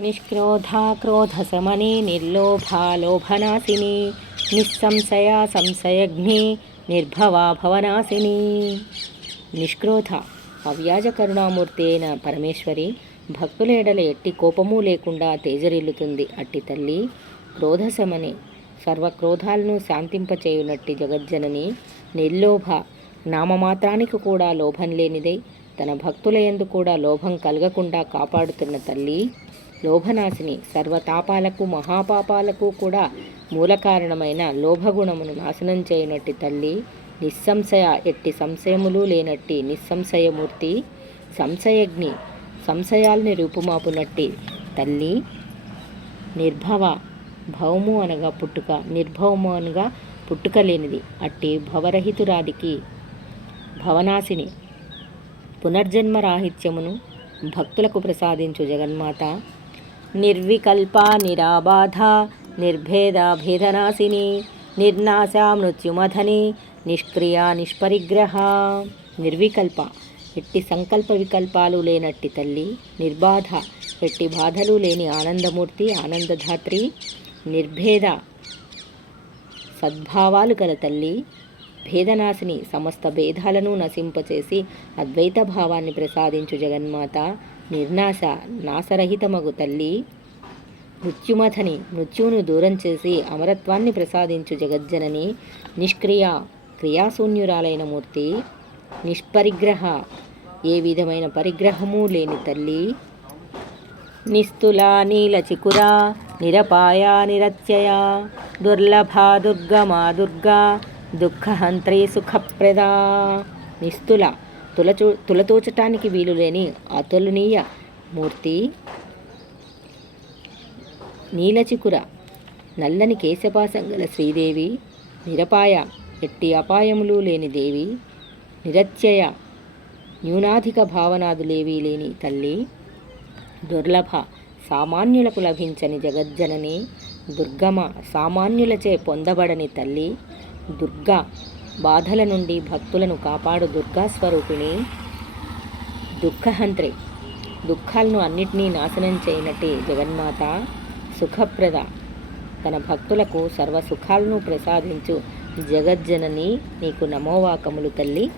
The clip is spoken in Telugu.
నిష్క్రోధా క్రోధశమని నిర్లోభా లోభనాశిని నిస్సంశయ సంశయగ్ని నిర్భవా భవనాశిని. నిష్క్రోధ అవ్యాజ కరుణామూర్తి అయిన పరమేశ్వరి భక్తులేడల ఎట్టి కోపము లేకుండా తేజరిల్లుతుంది. అట్టి తల్లి క్రోధశమని సర్వక్రోధాలను శాంతింపచేయునట్టి జగజ్జనని నిర్లోభ నామమాత్రానికి కూడా లోభం లేనిదై తన భక్తుల యందు కూడా లోభం కలగకుండా కాపాడుతున్న తల్లి లోభనాశిని సర్వతాపాలకు మహాపాపాలకు కూడా మూల కారణమైన లోభగుణమును నాశనం చేయనట్టి తల్లి నిస్సంశయ ఎట్టి సంశయములు లేనట్టి నిస్సంశయమూర్తి సంశయగ్ని సంశయాల్ని రూపుమాపునట్టి తల్లి నిర్భవ భవము అనగా పుట్టుక నిర్భవము అనగా పుట్టుక లేనిది. అట్టి భవరహితురాదికి భవనాశిని పునర్జన్మ రాహిత్యమును భక్తులకు ప్రసాదించు జగన్మాత. నిర్వికల్ప నిరాబాధ నిర్భేద భేదనాశిని నిర్నాశ మృత్యుమధని నిష్క్రియ నిష్పరిగ్రహ. నిర్వికల్ప ఎట్టి సంకల్ప వికల్పాలు లేనట్టి తల్లి నిర్బాధ ఎట్టి బాధలు లేని ఆనందమూర్తి ఆనందధాత్రి నిర్భేద సద్భావాలు గల తల్లి భేదనాశిని సమస్త భేదాలను నశింపచేసి అద్వైత భావాన్ని ప్రసాదించు జగన్మాత నిర్నాశ నాశరహితమగు తల్లి. మృత్యుమథని మృత్యువును దూరం చేసి అమరత్వాన్ని ప్రసాదించు జగజ్జనని నిష్క్రియ క్రియాశూన్యురాలైన మూర్తి. నిష్పరిగ్రహ ఏ విధమైన పరిగ్రహము లేని తల్లి. నిస్తుల నీలచికుర నిరపాయా నిరత్యయ దుర్లభా దుర్గమా దుర్గా దుఃఖహంత్రి సుఖప్రదా. నిస్తుల తులచూ తులతూచటానికి వీలులేని అతులనీయ మూర్తి నీలచికుర నల్లని కేశపాసం గల శ్రీదేవి నిరపాయ ఎట్టి అపాయములు లేని దేవి నిరత్యయ న్యూనాధిక భావనాదులేవీ లేని తల్లి దుర్లభ సామాన్యులకు లభించని జగజ్జనని దుర్గమ సామాన్యులచే పొందబడని తల్లి దుర్గా. బాధల నుండి భక్తులను కాపాడు దుర్గా స్వరూపిణి దుఃఖహంత్రి. దుఃఖాలను అన్నిటినీ నాశనం చేయనట్టి జగన్మాత సుఖప్రద. తన భక్తులకు సర్వ సుఖాలను ప్రసాదించు జగజ్జనని నీకు నమోవాకములు తల్లి.